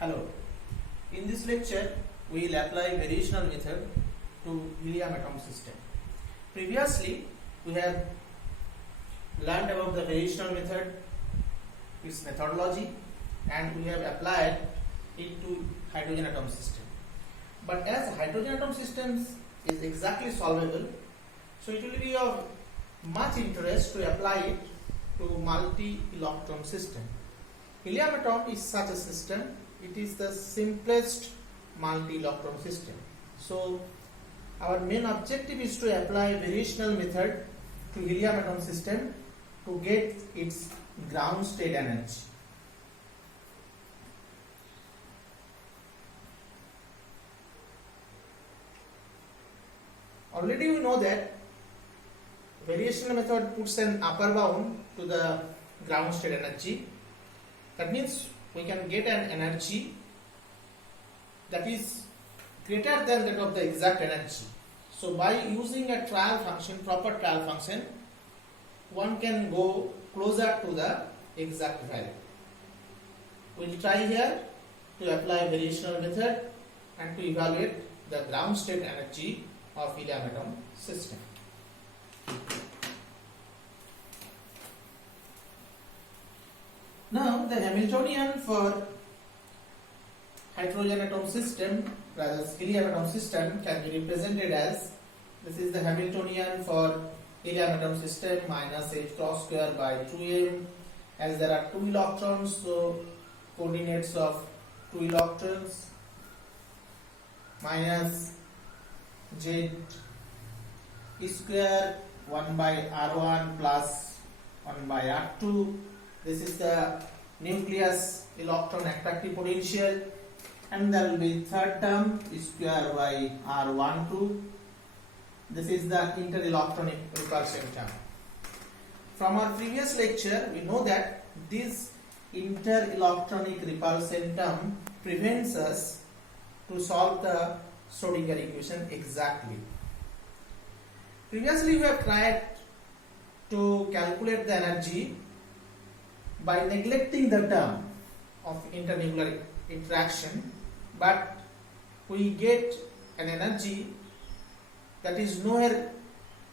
Hello. In this lecture, we will apply variational method to helium atom system. Previously, we have learned about the variational method, its methodology, and we have applied it to hydrogen atom system. But as hydrogen atom systems is exactly solvable, so it will be of much interest to apply it to multi-electron system. Helium atom is such a system. It is the simplest multi-electron system. So our main objective is to apply variational method to helium atom system to get its ground state energy. Already we know that variational method puts an upper bound to the ground state energy. That means we can get an energy that is greater than that of the exact energy. So by using a trial function, proper trial function, one can go closer to the exact value. We will try here to apply variational method and to evaluate the ground state energy of helium atom system. Now the Hamiltonian for hydrogen atom system, rather helium atom system, can be represented as, this is the Hamiltonian for helium atom system, minus h cross square by 2m, as there are 2 electrons, so coordinates of 2 electrons, minus z square 1 by r1 plus 1 by r2. This is the nucleus electron attractive potential, and there will be third term square by r12. This is the interelectronic repulsion term. From our previous lecture, we know that this interelectronic repulsion term prevents us to solve the Schrodinger equation exactly. Previously, we have tried to calculate the energy by neglecting the term of internuclear interaction, but we get an energy that is nowhere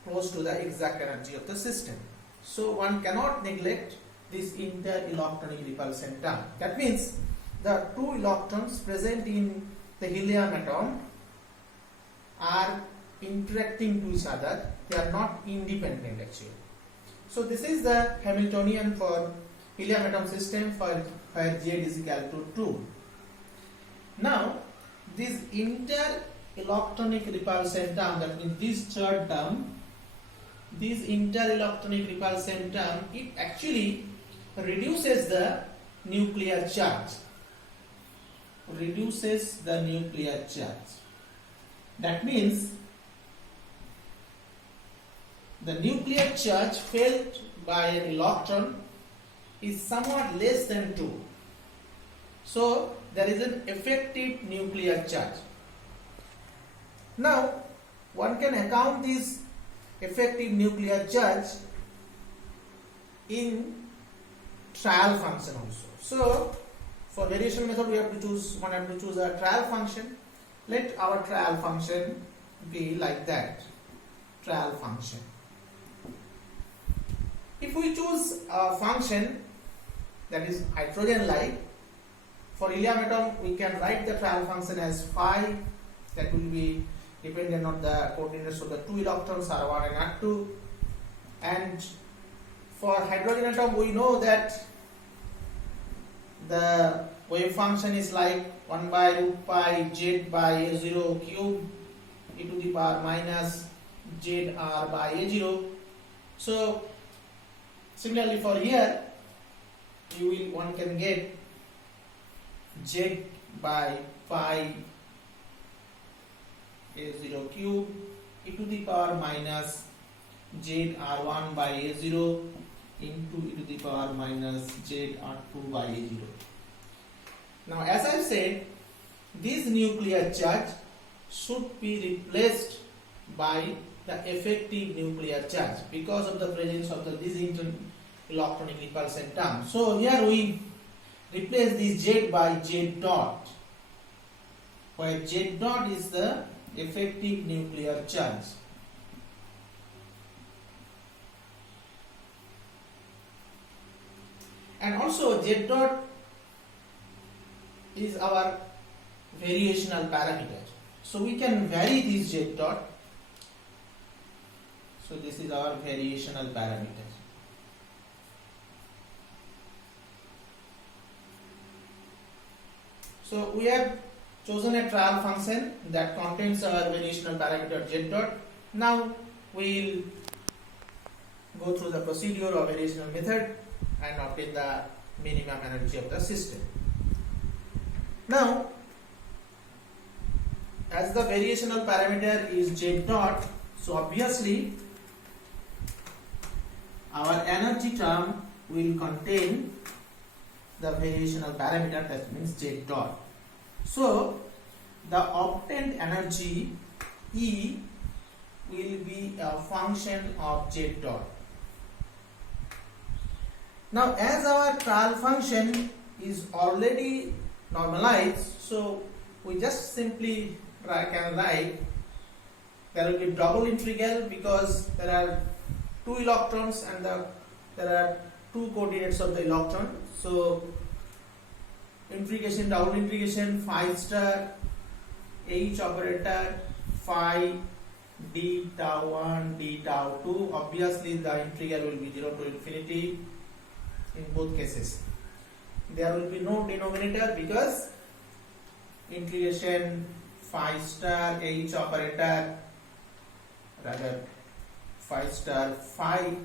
close to the exact energy of the system. So one cannot neglect this interelectronic repulsion term. That means the 2 electrons present in the helium atom are interacting to each other. They are not independent actually. So this is the Hamiltonian for helium atom system for where Z is equal to 2. Now this interelectronic repulsion term, that means this third term, this interelectronic repulsion term, it actually reduces the nuclear charge. Reduces the nuclear charge. That means the nuclear charge felt by an electron is somewhat less than 2. So there is an effective nuclear charge. Now one can account this effective nuclear charge in trial function also. So for variation method we have to choose a trial function. Let our trial function be like that. Trial function. If we choose a function that is hydrogen like, for helium atom we can write the trial function as phi, that will be dependent on the coordinates of the 2 electrons r1 and r2. And for hydrogen atom we know that the wave function is like 1 by root pi z by a0 cube e to the power minus zr by a0. So similarly for here, one can get z by pi a0 cube e to the power minus zr1 by a0 into e to the power minus zr2 by a0. Now as I said, this nuclear charge should be replaced by the effective nuclear charge because of the presence of this interelectronic repulsion term. So here we replace this Z by Z dot, where Z dot is the effective nuclear charge. And also Z dot is our variational parameter. So we can vary this Z dot. So this is our variational parameter. So we have chosen a trial function that contains our variational parameter Z dot. Now we will go through the procedure of variational method and obtain the minimum energy of the system. Now, as the variational parameter is Z dot, so obviously our energy term will contain the variational parameter, that means Z dot. So the obtained energy E will be a function of Z dot. Now, as our trial function is already normalized, so we just simply can write, there will be double integral because there are two electrons and there are two coordinates of the electron. So integration, double integration, phi star H operator phi d tau 1 d tau 2. Obviously the integral will be 0 to infinity in both cases. There will be no denominator because integration phi star H operator, rather phi star phi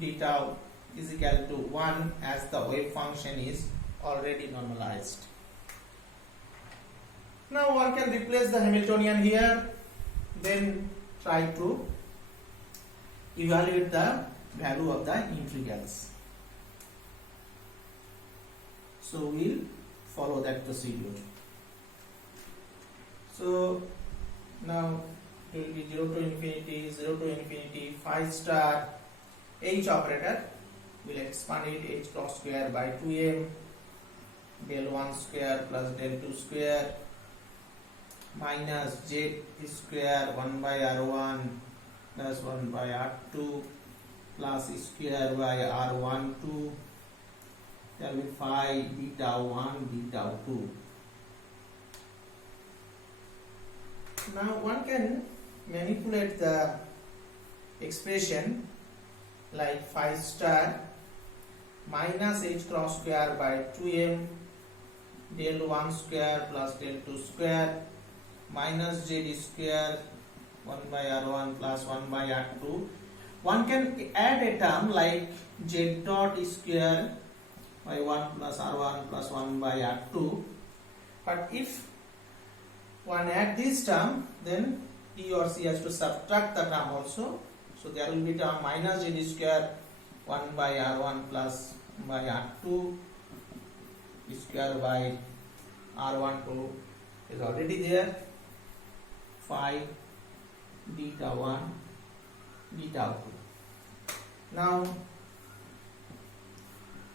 d tau is equal to 1, as the wave function is already normalized. Now one can replace the Hamiltonian here, then try to evaluate the value of the integrals. So we'll follow that procedure. So now it will be 0 to infinity, phi star H operator, will expand it H cross square by 2m del 1 square plus del 2 square minus Z square 1 by R1 plus 1 by R2 plus square by R1 2. There will be phi d tau 1 d tau 2. Now one can manipulate the expression like phi star minus H cross square by 2m del 1 square plus del 2 square minus Z square 1 by R1 plus 1 by R2. One can add a term like Z dot square by 1 plus R1 plus 1 by R2. But if one add this term, then he or she has to subtract the term also. So there will be term minus Z square 1 by R1 plus 1 by R2 square by R1 2 is already there. Phi d tau 1 d tau 2. Now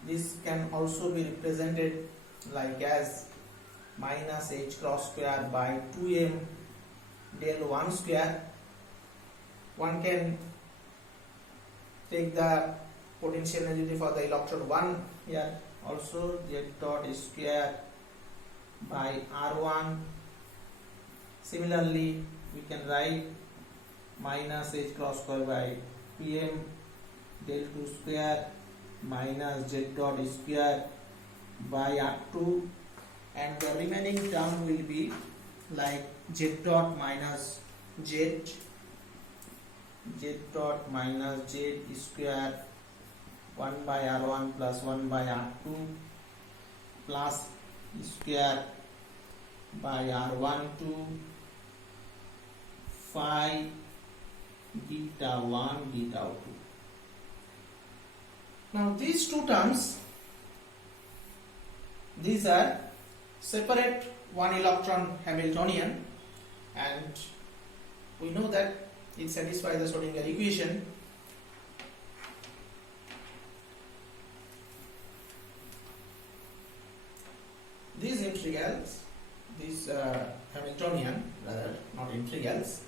this can also be represented like as minus H cross square by 2m del 1 square. One can take the potential energy for the electron 1 here also, Z dot square by R1. Similarly, we can write minus H cross square by Pm del 2 square minus Z dot square by R2, and the remaining term will be like Z dot minus Z dot minus Z square 1 by R1 plus 1 by R2 plus square by R1 2 phi d tau 1 d tau 2. Now these two terms, these are separate one electron Hamiltonian, and we know that it satisfies the Schrodinger equation. these integrals, this Hamiltonian rather, not integrals,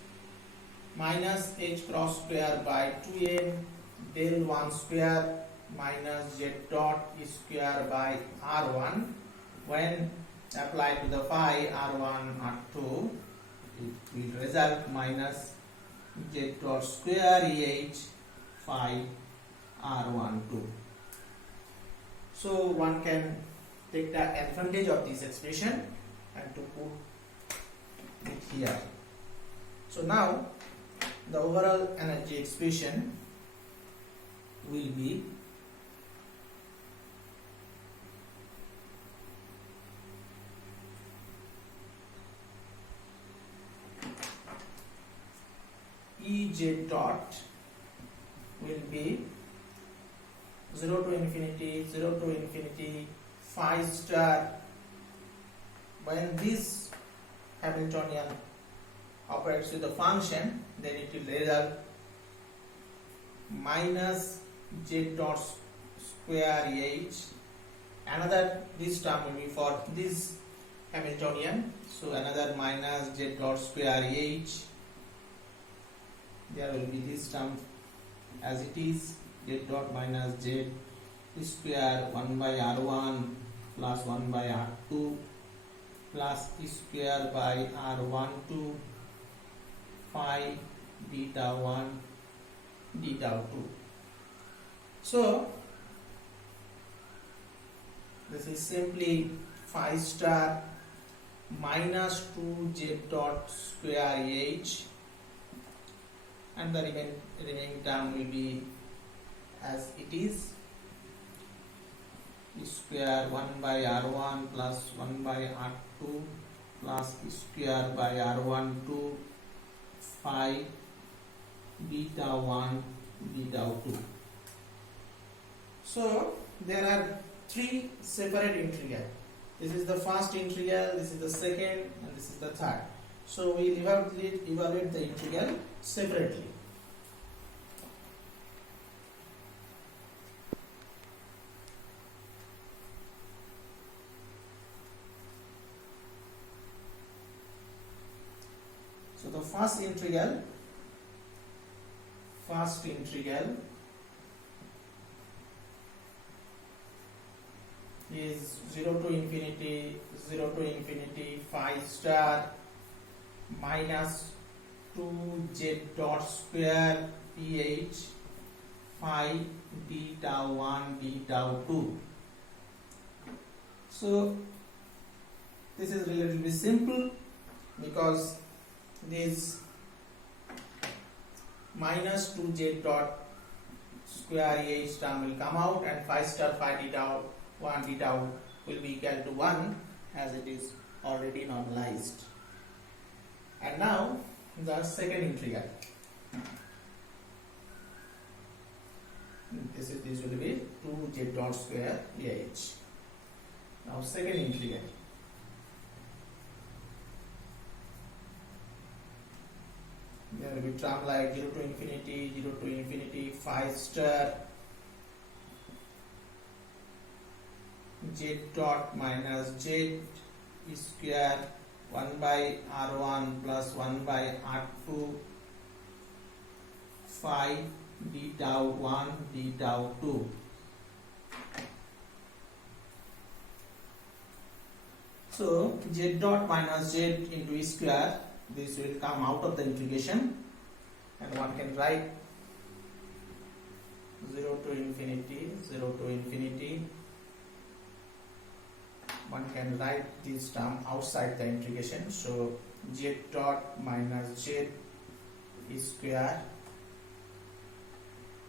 minus h cross square by 2n del 1 square minus z dot square by r1, when applied to the phi r1 r2, it will result minus z dot square eh phi r12. So one can take the advantage of this expression and to put it here. So now the overall energy expression will be Ez dot will be 0 to infinity phi star. When this Hamiltonian operates with the function, then it will result minus z dot square h. Another, this term will be for this Hamiltonian, so another minus z dot square h. There will be this term as it is, z dot minus z square 1 by r1 plus 1 by r2 plus square by r12 phi d tau 1 d tau 2. So this is simply phi star minus 2 z dot square h, and the remaining term will be as it is, square 1 by r1 plus 1 by r2 plus square by r12 phi d tau 1 d tau 2. So there are three separate integrals. This is the first integral, this is the second, and this is the third. So we will evaluate the integral separately. So the first integral is 0 to infinity phi star minus 2z dot square ph phi d tau 1 d tau 2. So this is relatively simple because this minus 2z dot square h term will come out, and phi star phi d tau 1 d tau will be equal to 1 as it is already normalized. And now the second integral. This will be 2z dot square h. Now second integral. There will be term like 0 to infinity phi star z dot minus z square 1 by r1 plus 1 by r2 phi d tau 1 d tau 2. So z dot minus z into square, this will come out of the integration, and one can write 0 to infinity, one can write this term outside the integration. So z dot minus z square,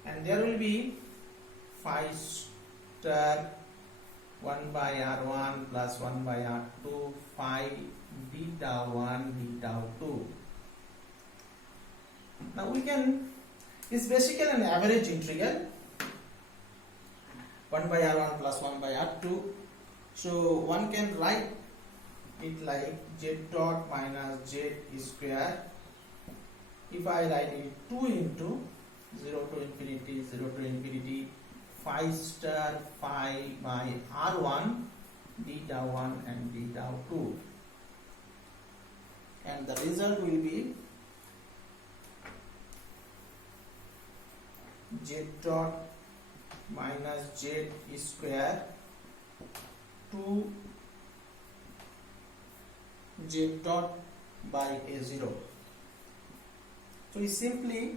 and there will be phi star 1 by r1 plus 1 by r2 phi d tau 1 d tau 2. Now we can, it's basically an average integral, 1 by r1 plus 1 by r2. So one can write it like z dot minus z square. If I write it 2 into 0 to infinity phi star phi by r1 d tau 1 and d tau 2, and the result will be z dot minus z square 2 z dot by a0. So it's simply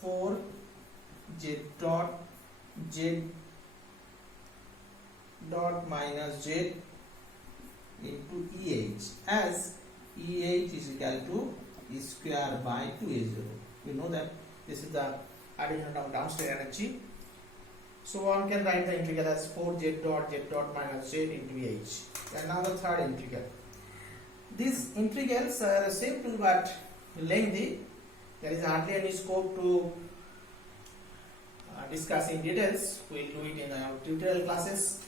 4 z dot minus z into EH, as EH is equal to E square by 2a0. You know that this is the hydrogen atom downstairs energy. So one can write the integral as 4 z dot minus z into EH. And now the third integral. These integrals are simple but lengthy. There is hardly any scope to discuss in details. We will do it in our tutorial classes.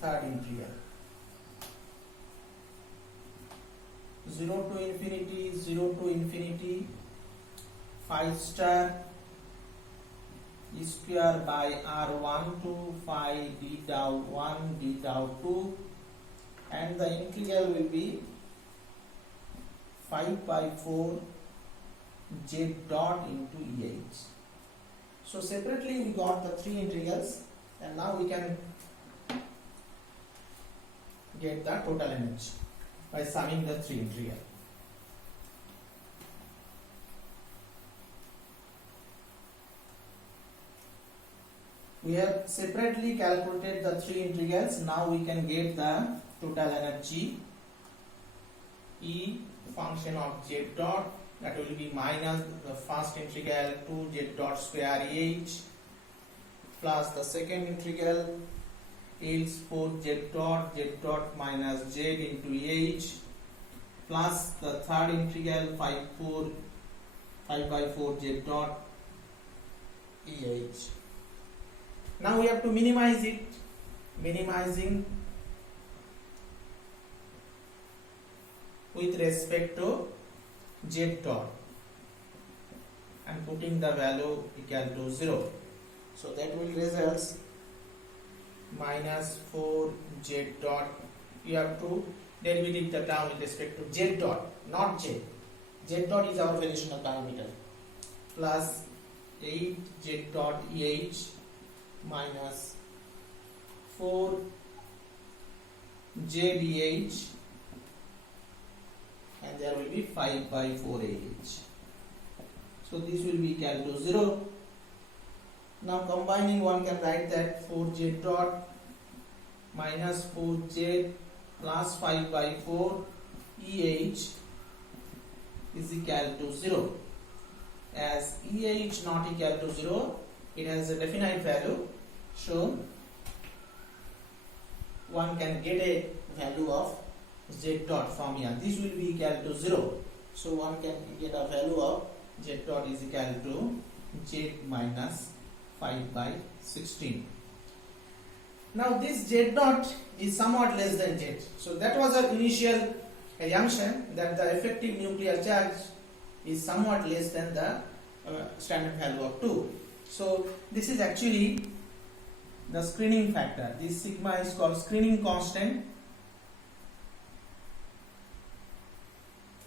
Third integral. 0 to infinity 5 star e square by r1 to 5 d tau 1 d tau 2, and the integral will be 5 by 4 z dot into EH. So separately we got the three integrals, and now we can get the total energy by summing the three integrals. We have separately calculated the three integrals. Now we can get the total energy E function of z dot, that will be minus the first integral 2 z dot square EH plus the second integral is 4 z dot minus z into EH plus the third integral 5 by 4 z dot EH. Now we have to minimize it, minimizing with respect to z dot and putting the value equal to 0. So that will result minus 4 z dot. You have to derivative the term with respect to z dot, not z. Z dot is our variational parameter, plus 8 z dot EH minus 4 ZEH, and there will be 5 by 4 AH. So this will be equal to 0. Now combining, one can write that 4z dot minus 4z plus 5 by 4 EH is equal to 0. As EH not equal to 0, it has a definite value, so one can get a value of z dot from here. This will be equal to 0, so one can get a value of z dot is equal to z minus 5 by 16. Now this z dot is somewhat less than z, so that was our initial assumption that the effective nuclear charge is somewhat less than the standard value of 2. So this is actually the screening factor. This sigma is called screening constant.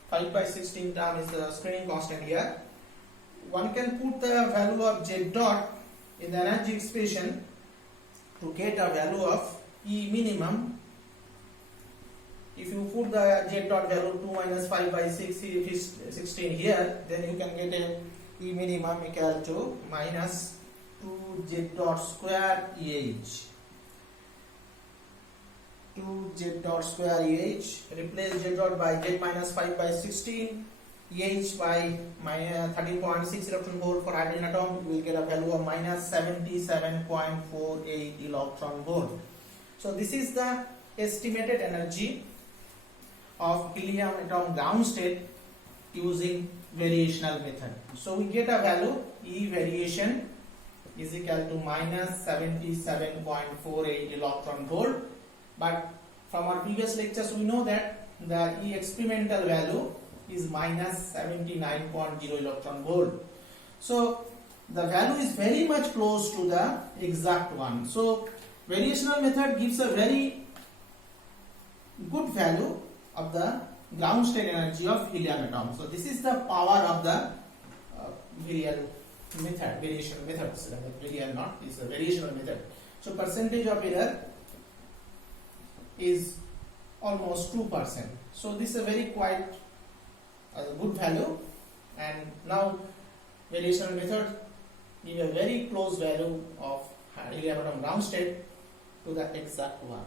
5 by 16 term is the screening constant here. One can put the value of z dot in the energy expression to get a value of E minimum. If you put the z dot value 2 minus 5 by 16 here, then you can get a E minimum equal to minus 2 z dot square EH. 2 z dot square EH, replace z dot by z minus 5 by 16, EH by minus 13.6 electron volt for hydrogen atom, you will get a value of minus 77.48 electron volt. So this is the estimated energy of helium atom ground state using variational method. So we get a value E variation is equal to minus 77.48 electron volt, but from our previous lectures we know that the E experimental value is minus 79.0 electron volt. So the value is very much close to the exact one. So Variational method gives a very good value of the ground state energy of helium atom. So this is the power of the variation method. Variation not is a variational method. So percentage of error is almost 2%. So this is a very quite good value, and now variational method give a very close value of helium atom ground state to the exact one.